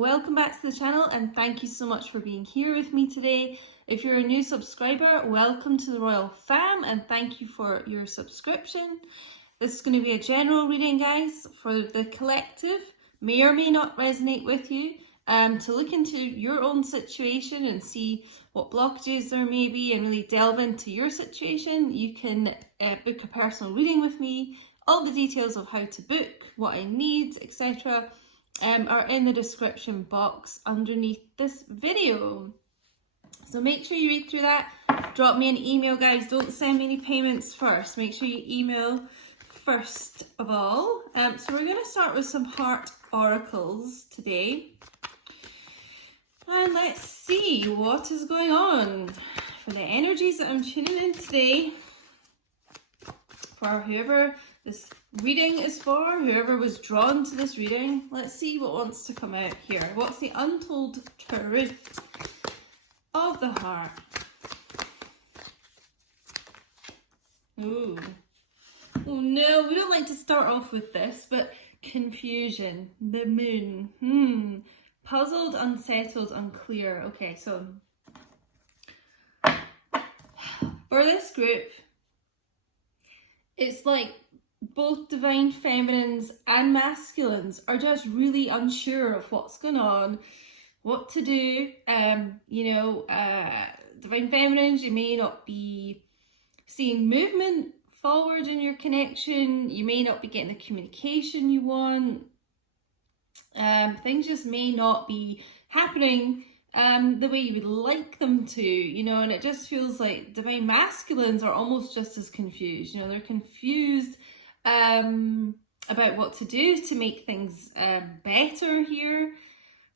welcome back to the channel and thank you so much for being here with me today. If you're a new subscriber, welcome to the Royal Fam and thank you for your subscription. This is going to be a general reading, guys, for the collective. May or may not resonate with you. To look into your own situation and see what blockages there may be and really delve into your situation, you can book a personal reading with me. All the details of how to book, what I need, etc. Are in the description box underneath this video. So make sure you read through that. Drop me an email, guys. Don't send me any payments first. Make sure you email first of all. So we're going to start with some heart oracles today. And let's see what is going on for the energies that I'm tuning in today. For whoever this reading is for, whoever was drawn to this reading, let's see what wants to come out here. What's the untold truth of the heart? Ooh. Oh no, we don't like to start off with this, but confusion, the moon. Puzzled, unsettled, unclear. Okay, so for this group, it's like both divine feminines and masculines are just really unsure of what's going on, what to do. Divine feminines, you may not be seeing movement forward in your connection. You may not be getting the communication you want. Things just may not be happening the way you would like them to, and it just feels like divine masculines are almost just as confused. They're confused about what to do to make things better here,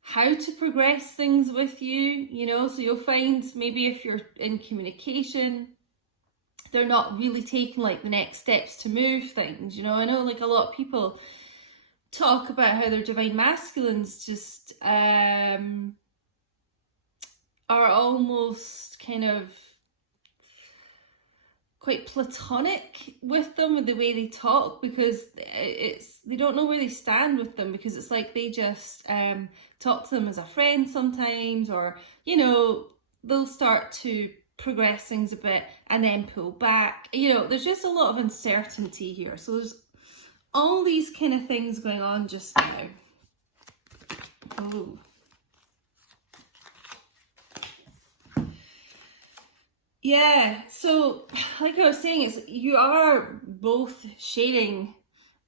how to progress things with you, so you'll find maybe if you're in communication, they're not really taking like the next steps to move things. I know like a lot of people talk about how their divine masculines just are almost kind of quite platonic with them with the way they talk, because they don't know where they stand with them, because it's like they just talk to them as a friend sometimes, or they'll start to progress things a bit and then pull back. There's just a lot of uncertainty here, so there's all these kind of things going on just now. Oh. Yeah, so like I was saying, you are both sharing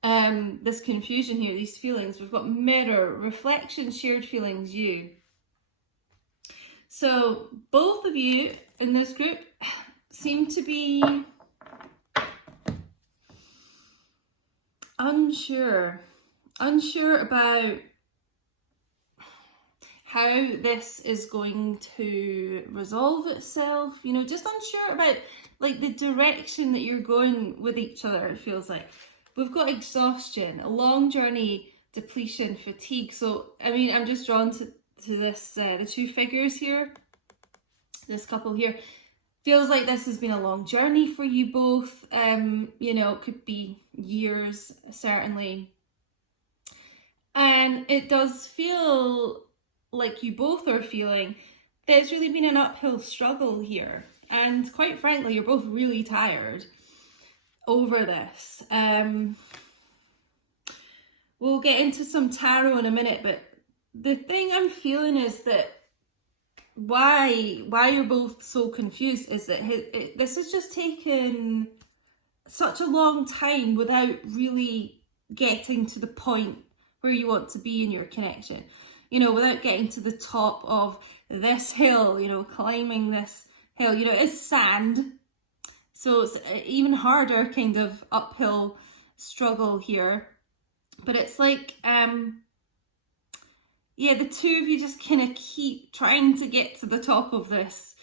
this confusion here, these feelings. We've got mirror, reflection, shared feelings, you. So both of you in this group seem to be unsure about how this is going to resolve itself, just unsure about like the direction that you're going with each other. It feels like we've got exhaustion, a long journey, depletion, fatigue. So I'm just drawn to this, the two figures here, this couple here. Feels like this has been a long journey for you both. It could be years, certainly. And it does feel like you both are feeling that it's really been an uphill struggle here. And quite frankly, you're both really tired over this. We'll get into some tarot in a minute, but the thing I'm feeling is that why you're both so confused is that this has just taken such a long time without really getting to the point where you want to be in your connection, without getting to the top of this hill, climbing this hill. It's sand, so it's even harder kind of uphill struggle here, but it's like the two of you just kind of keep trying to get to the top of this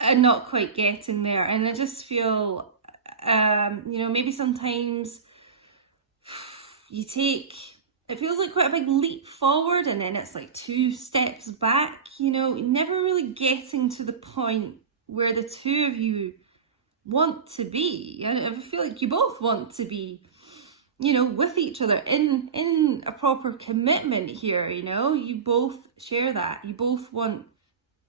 and not quite getting there. And I just feel, maybe sometimes it feels like quite a big leap forward and then it's like 2 steps back, never really getting to the point where the two of you want to be. I feel like you both want to be you know, with each other in a proper commitment here, you know, you both share that. You both want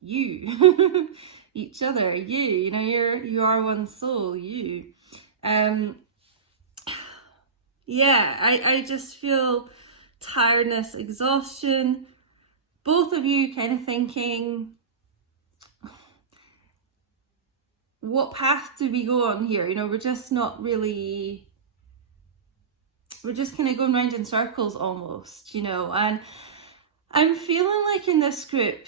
you, each other, you know, you are one soul, you. Yeah, I just feel tiredness, exhaustion, both of you kind of thinking, what path do we go on here? You know, we're just not really, we're just kind of going round in circles almost, you know. And I'm feeling like in this group,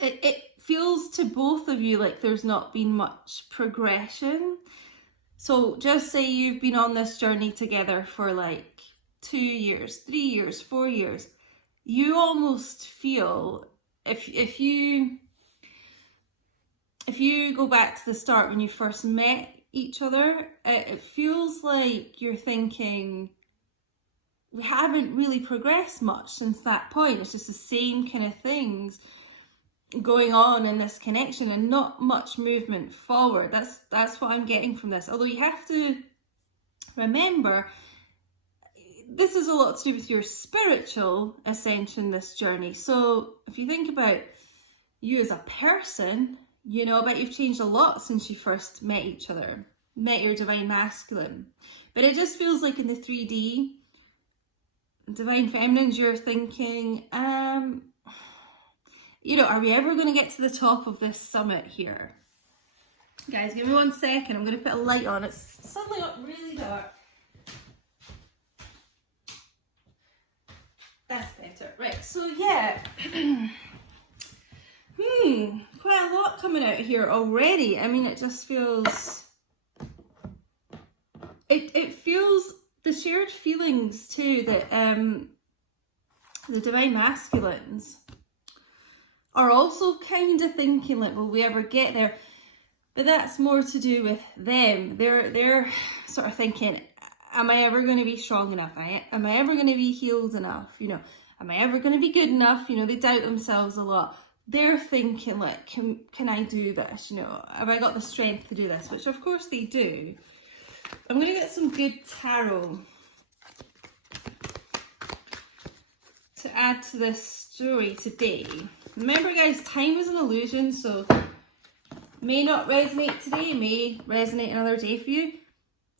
it feels to both of you like there's not been much progression. So just say you've been on this journey together for like 2 years, 3 years, 4 years. You almost feel, if you go back to the start when you first met each other, it feels like you're thinking, we haven't really progressed much since that point. It's just the same kind of things going on in this connection and not much movement forward. That's what I'm getting from this. Although you have to remember, this is a lot to do with your spiritual ascension, this journey. So if you think about you as a person, you know, I bet you've changed a lot since you first met each other, met your divine masculine. But it just feels like in the 3D, divine feminines, you're thinking, you know, are we ever going to get to the top of this summit here? Guys, give me 1 second. I'm going to put a light on. It's suddenly got really dark. That's better. Right, so yeah. Quite a lot coming out here already. I mean, it just feels... It feels... The shared feelings too that the divine masculines are also kind of thinking like, will we ever get there? But that's more to do with them. They're sort of thinking, am I ever going to be strong enough? Am I ever going to be healed enough? You know, am I ever going to be good enough? You know, they doubt themselves a lot. They're thinking like, can I do this? You know, have I got the strength to do this? Which of course they do. I'm going to get some good tarot to add to this story today. Remember guys, time is an illusion, so may not resonate today, may resonate another day for you.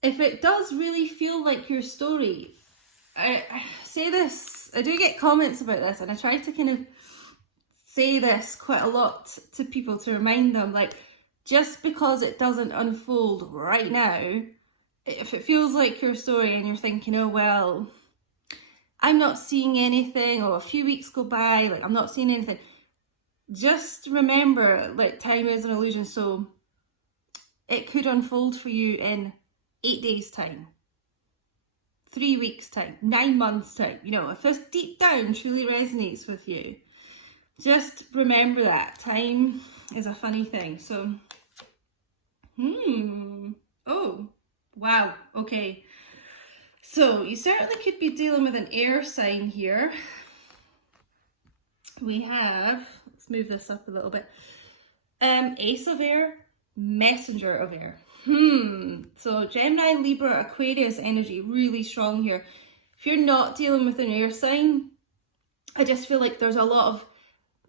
If it does really feel like your story, I say this, I do get comments about this, and I try to kind of say this quite a lot to people to remind them, like, just because it doesn't unfold right now, if it feels like your story and you're thinking, oh well, I'm not seeing anything, or a few weeks go by, like I'm not seeing anything, just remember, like, time is an illusion, so it could unfold for you in 8 days time, 3 weeks time, 9 months time. You know, if this deep down truly resonates with you, just remember that time is a funny thing. So, oh, wow, okay. So you certainly could be dealing with an air sign here. We have, let's move this up a little bit, Ace of Air, Messenger of Air. So Gemini, Libra, Aquarius energy, really strong here. If you're not dealing with an air sign, I just feel like there's a lot of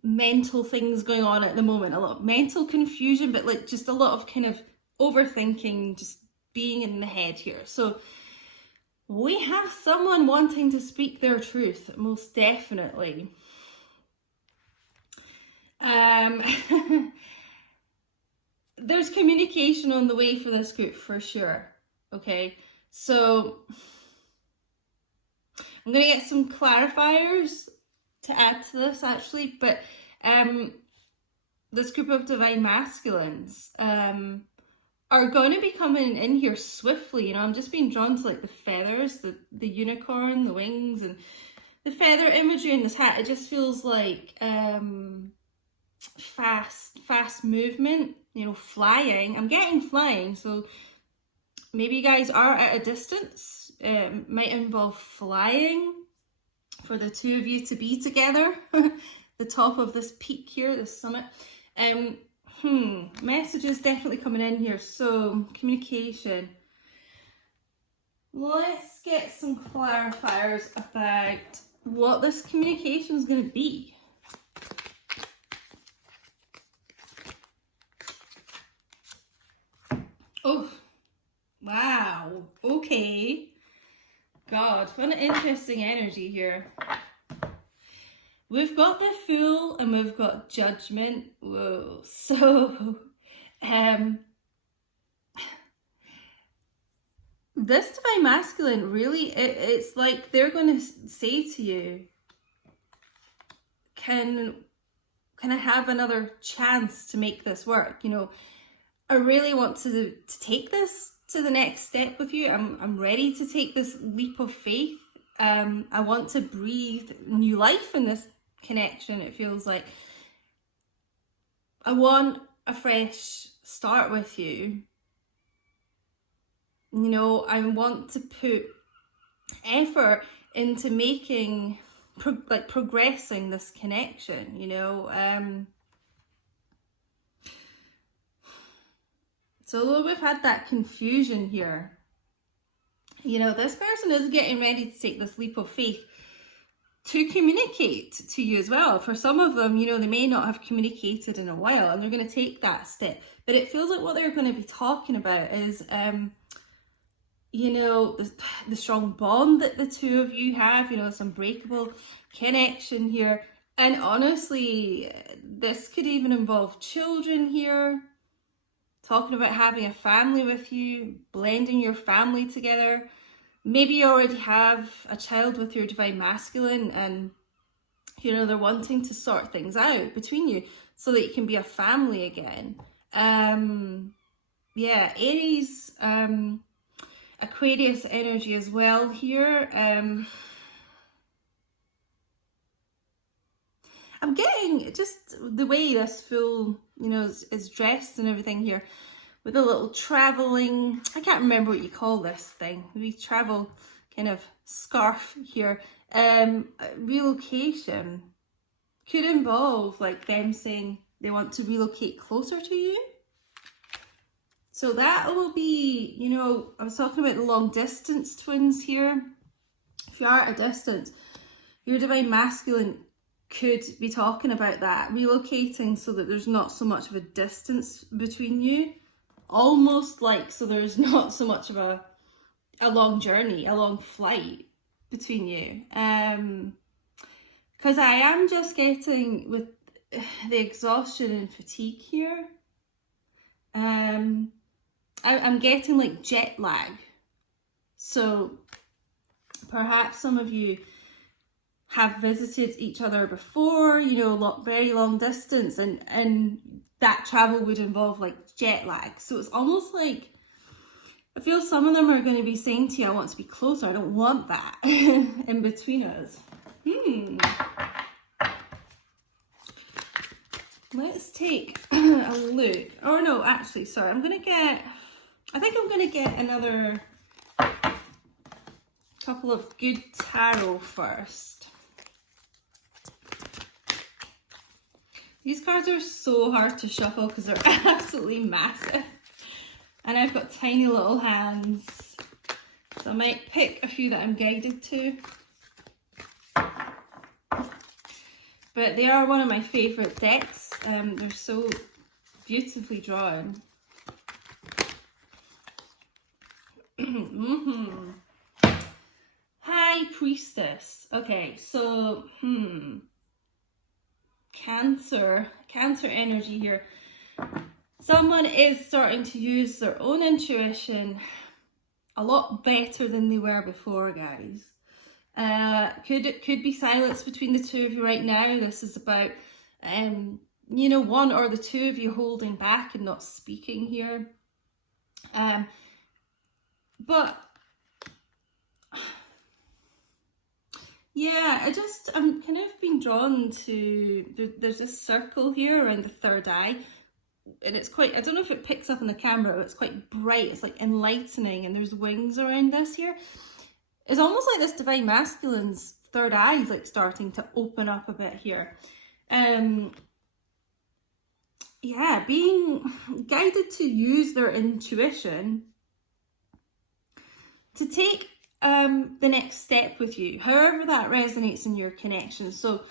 mental things going on at the moment, a lot of mental confusion, but like just a lot of kind of overthinking, just being in the head here. So we have someone wanting to speak their truth, most definitely. There's communication on the way for this group for sure. Okay, so I'm gonna get some clarifiers to add to this actually, but this group of divine masculines are going to be coming in here swiftly. You know, I'm just being drawn to like the feathers, the unicorn, the wings, and the feather imagery in this hat. It just feels like fast movement, you know, flying. I'm getting flying, so maybe you guys are at a distance. Might involve flying for the two of you to be together. The top of this peak here, this summit. Messages definitely coming in here. So communication. let's get some clarifiers about what this communication is going to be. Oh, wow. Okay. God, what an interesting energy here. We've got the Fool and we've got Judgment. Whoa. So, this Divine Masculine, really, it's like they're going to say to you, can I have another chance to make this work? You know, I really want to take this to the next step with you. I'm ready to take this leap of faith. I want to breathe new life in this connection. It feels like I want a fresh start with you. You know, I want to put effort into making, progressing this connection, you know. So although we've had that confusion here, you know, this person is getting ready to take this leap of faith to communicate to you as well. For some of them, you know, they may not have communicated in a while and they're going to take that step. But it feels like what they're going to be talking about is, you know, the strong bond that the two of you have, you know, this unbreakable connection here. And honestly, this could even involve children here. Talking about having a family with you, blending your family together. Maybe you already have a child with your Divine Masculine and, you know, they're wanting to sort things out between you so that you can be a family again. Yeah, Aries, Aquarius energy as well here. I'm getting just the way this Fool, you know, is dressed and everything here, with a little traveling, I can't remember what you call this thing, we travel kind of scarf here. Relocation could involve like them saying they want to relocate closer to you. So that will be, you know, I was talking about the long distance twins here. If you are at a distance, your Divine Masculine could be talking about that, relocating so that there's not so much of a distance between you. Almost like so there's not so much of a long journey, a long flight between you. Because I am just getting with the exhaustion and fatigue here. I'm getting like jet lag. So perhaps some of you have visited each other before, you know, very long distance, and that travel would involve like jet lag. So it's almost like, I feel some of them are going to be saying to you, I want to be closer, I don't want that in between us. Let's take a look. Oh no, actually, sorry, I think I'm going to get another couple of good tarot first. These cards are so hard to shuffle because they're absolutely massive. And I've got tiny little hands. So I might pick a few that I'm guided to. But they are one of my favourite decks. They're so beautifully drawn. High Priestess. Okay, so Cancer energy here. Someone is starting to use their own intuition a lot better than they were before, guys. Could be silence between the two of you right now. This is about you know, one or the two of you holding back and not speaking here. But yeah, I'm kind of being drawn to, there's this circle here around the third eye, and it's quite, I don't know if it picks up on the camera, but it's quite bright, it's like enlightening, and there's wings around this here. It's almost like this Divine Masculine's third eye is like starting to open up a bit here. Yeah, being guided to use their intuition, to take the next step with you, however that resonates in your connection. So,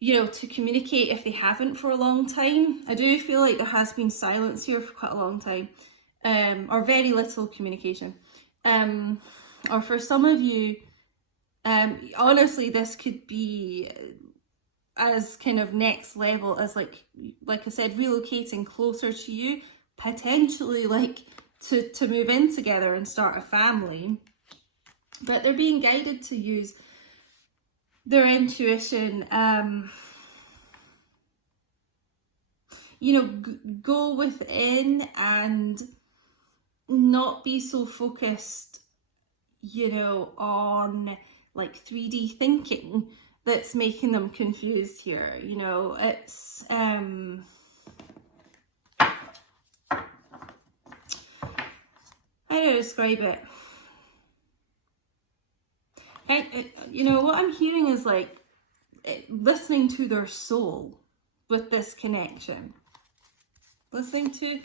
you know, to communicate if they haven't for a long time. I do feel like there has been silence here for quite a long time, or very little communication. Or for some of you, honestly, this could be as kind of next level as like I said, relocating closer to you, potentially like to move in together and start a family. But they're being guided to use their intuition, you know, go within and not be so focused, you know, on like 3D thinking that's making them confused here. You know, it's how do I describe it? You know, what I'm hearing is like listening to their soul with this connection. Listening to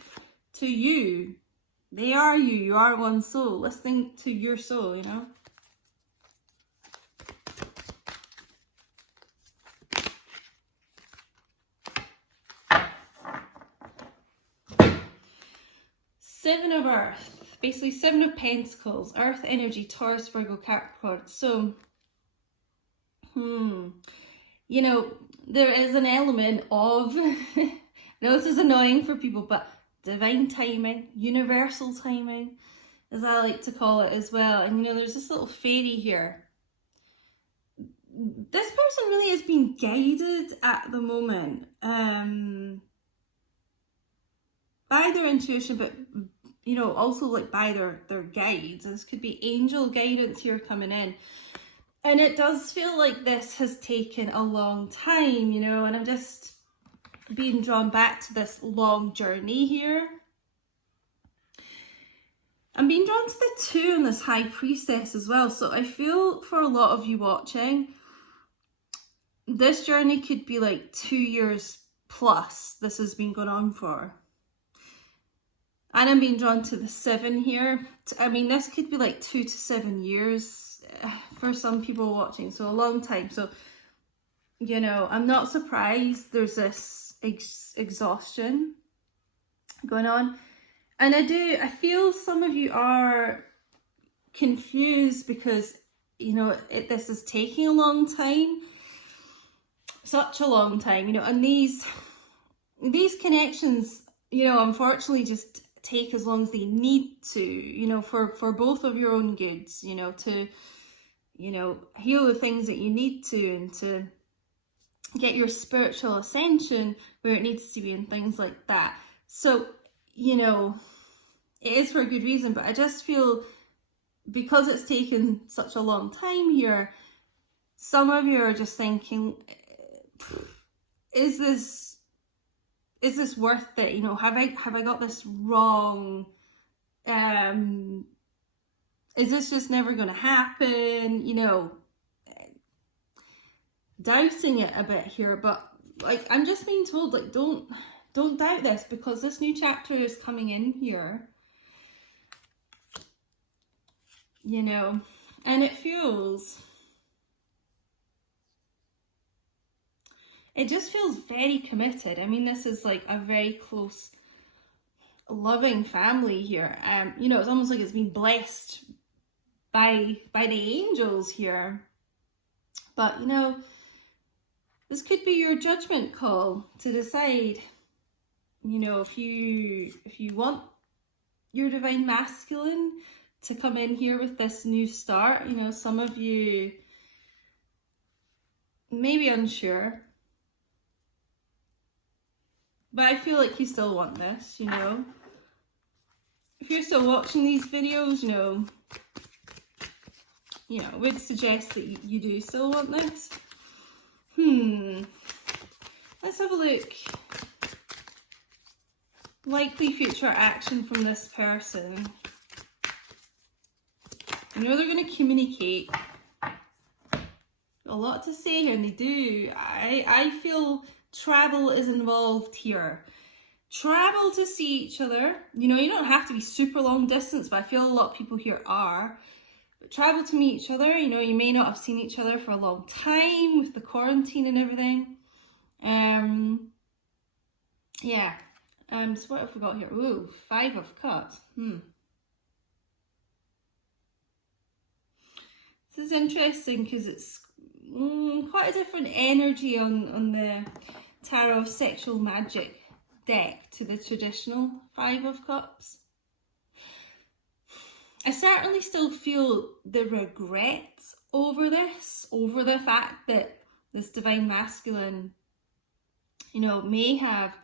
you. They are you. You are one soul. Listening to your soul, you know. Seven of Earth. Basically, Seven of Pentacles. Earth energy, Taurus, Virgo, Capricorn. So, you know, there is an element of, I know this is annoying for people, but divine timing, universal timing, as I like to call it as well. And, you know, there's this little fairy here. This person really is being guided at the moment by their intuition, but, you know, also like by their guides. This could be angel guidance here coming in. And it does feel like this has taken a long time, you know, and I'm just being drawn back to this long journey here. I'm being drawn to the 2 and this High Priestess as well. So I feel for a lot of you watching, this journey could be like 2 years plus this has been going on for. And I'm being drawn to the 7 here. I mean, this could be like 2 to 7 years for some people watching. So a long time. So, you know, I'm not surprised there's this exhaustion going on. And I feel some of you are confused because, you know, this is taking a long time. Such a long time, you know, and these connections, you know, unfortunately just take as long as they need to, you know, for both of your own goods, you know, to, you know, heal the things that you need to, and to get your spiritual ascension where it needs to be and things like that. So, you know, it is for a good reason, but I just feel because it's taken such a long time here, some of you are just thinking, is this worth it? You know, have I got this wrong? Is this just never going to happen? You know, doubting it a bit here, but like I'm just being told, like, don't doubt this, because this new chapter is coming in here. You know, and it just feels very committed. I mean, this is like a very close, loving family here. You know, it's almost like it's been blessed by the angels here. But, you know, this could be your judgment call to decide, you know, if you want your divine masculine to come in here with this new start. You know, some of you may be unsure, but I feel like you still want this, you know. If you're still watching these videos, you know, I would suggest that you do still want this. Let's have a look. Likely future action from this person. You know, they're going to communicate. A lot to say here, and they do. I feel travel is involved here. travel to see each other. You know, you don't have to be super long distance, but I feel a lot of people here are. But travel to meet each other. You know, you may not have seen each other for a long time with the quarantine and everything. Yeah. So what have we got here? Ooh, 5 of Cups. This is interesting because it's quite a different energy on the Tarot of Sexual Magic deck to the traditional 5 of Cups. I certainly still feel the regret over this, over the fact that this Divine Masculine, you know, may have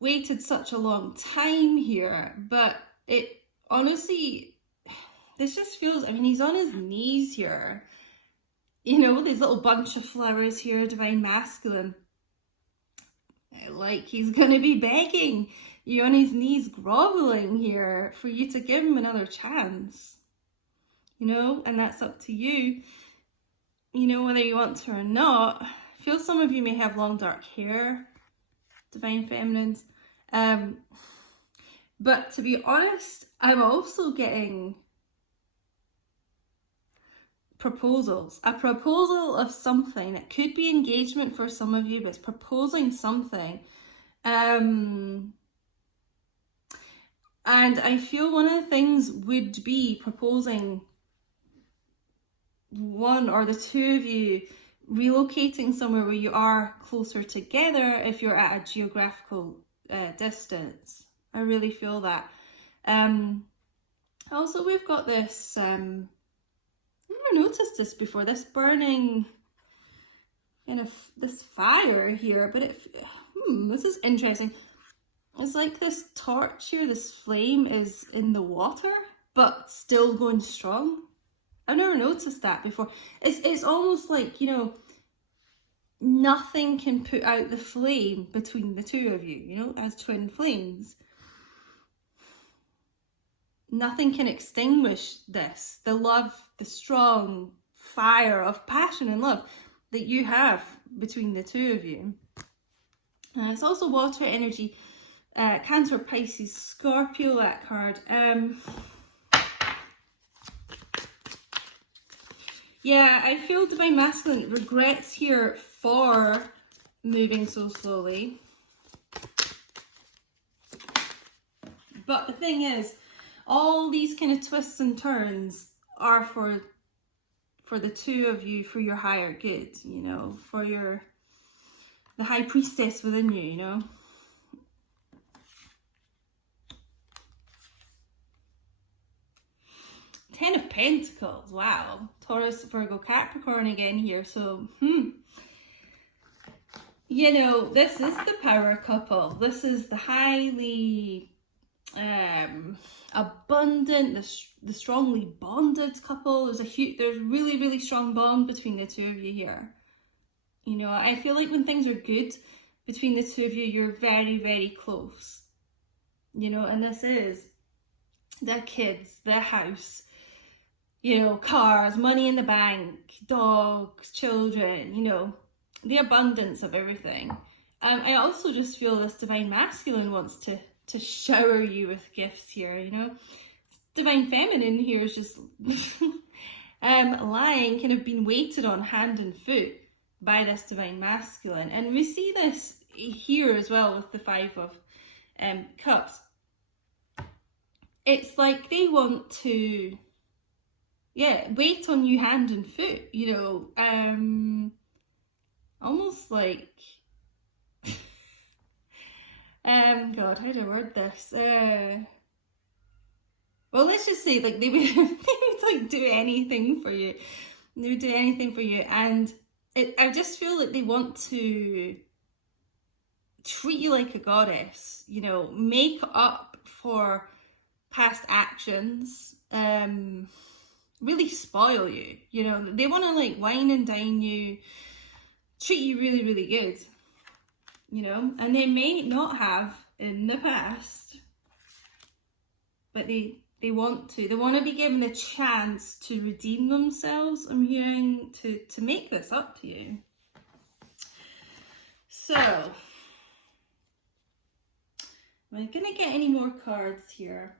waited such a long time here, but it honestly, this just feels, I mean, he's on his knees here, you know, this little bunch of flowers here, Divine Masculine, like he's gonna be begging you on his knees, groveling here for you to give him another chance, you know, and that's up to you, you know, whether you want to or not. I feel some of you may have long dark hair, Divine Feminines, but to be honest, I'm also getting proposals. A proposal of something. It could be engagement for some of you, but it's proposing something. And I feel one of the things would be proposing one or the two of you relocating somewhere where you are closer together if you're at a geographical distance. I really feel that. Also, we've got this, I've never noticed this before, this burning kind of, this fire here, but this is interesting. It's like this torch here, this flame is in the water, but still going strong. I've never noticed that before. It's almost like, you know, nothing can put out the flame between the two of you, you know, as twin flames. Nothing can extinguish this, the love, the strong fire of passion and love that you have between the two of you. It's also water energy, Cancer, Pisces, Scorpio, that card. Yeah, I feel Divine Masculine regrets here for moving so slowly. But the thing is, all these kind of twists and turns are for the two of you, for your higher good, you know, for the high priestess within you, you know. Ten of Pentacles, wow. Taurus, Virgo, Capricorn again here. So, you know, this is the power couple. This is the highly abundant, the strongly bonded couple. There's really, really strong bond between the two of you here. You know, I feel like when things are good between the two of you, you're very, very close. You know, and this is the kids, the house, you know, cars, money in the bank, dogs, children, you know, the abundance of everything. I also just feel this Divine Masculine wants to shower you with gifts here, you know. Divine Feminine here is just lying, kind of being waited on hand and foot by this Divine Masculine. And we see this here as well with the 5 of Cups. It's like they want to, wait on you hand and foot, you know, almost like, God, how do I word this? Well, let's just say, like, they would like do anything for you. They would do anything for you, and I just feel like they want to treat you like a goddess, you know, make up for past actions, really spoil you, you know. They want to like wine and dine you, treat you really, really good, you know, and they may not have in the past, but they want to be given a chance to redeem themselves. I'm hearing to make this up to you. So, Am I gonna get any more cards here?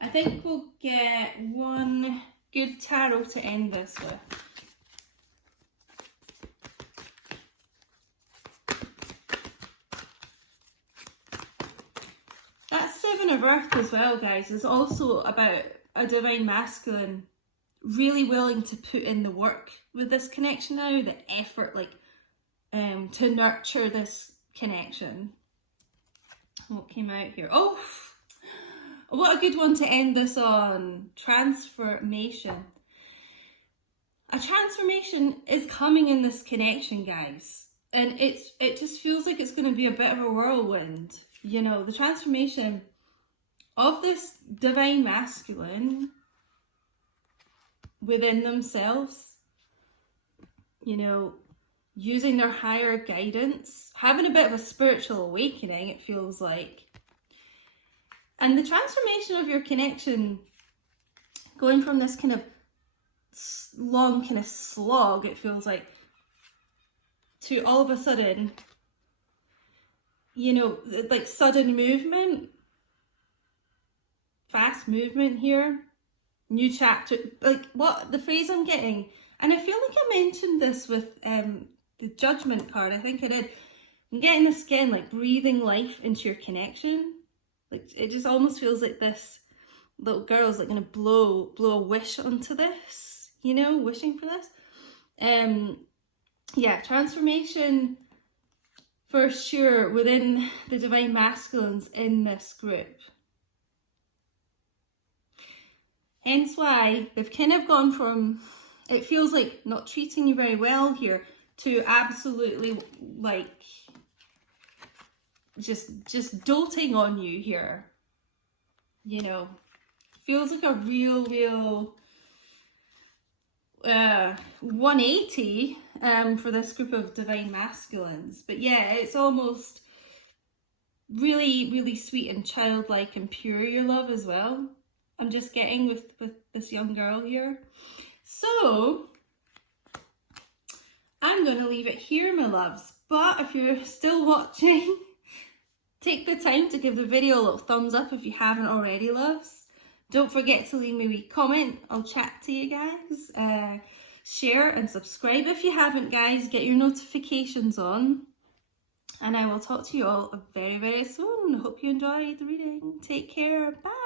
I think we'll get one good tarot to end this with. That Seven of Earth as well, guys, is also about a divine masculine really willing to put in the work with this connection now, the effort, like, to nurture this connection. What came out here? Oh, what a good one to end this on. Transformation. A transformation is coming in this connection, guys. And it just feels like it's going to be a bit of a whirlwind. You know, the transformation of this divine masculine within themselves, you know, using their higher guidance, having a bit of a spiritual awakening, it feels like. And the transformation of your connection, going from this kind of long kind of slog, it feels like, to all of a sudden, you know, like sudden movement, fast movement here, new chapter, like what the phrase I'm getting. And I feel like I mentioned this with the Judgment card, I think I did. I'm getting this again, like breathing life into your connection. Like it just almost feels like this little girl's like gonna blow a wish onto this, you know, wishing for this. Yeah, transformation for sure within the divine masculines in this group. Hence why they've kind of gone from, it feels like not treating you very well here, to absolutely like just doting on you here. You know, feels like a real 180 for this group of divine masculines. But yeah, it's almost really sweet and childlike and pure, your love as well. I'm just getting with this young girl here. So I'm going to leave it here, my loves. But if you're still watching, take the time to give the video a little thumbs up if you haven't already, loves. Don't forget to leave me a wee comment. I'll chat to you guys. Share and subscribe if you haven't, guys. Get your notifications on. And I will talk to you all very soon. Hope you enjoyed the reading. Take care. Bye.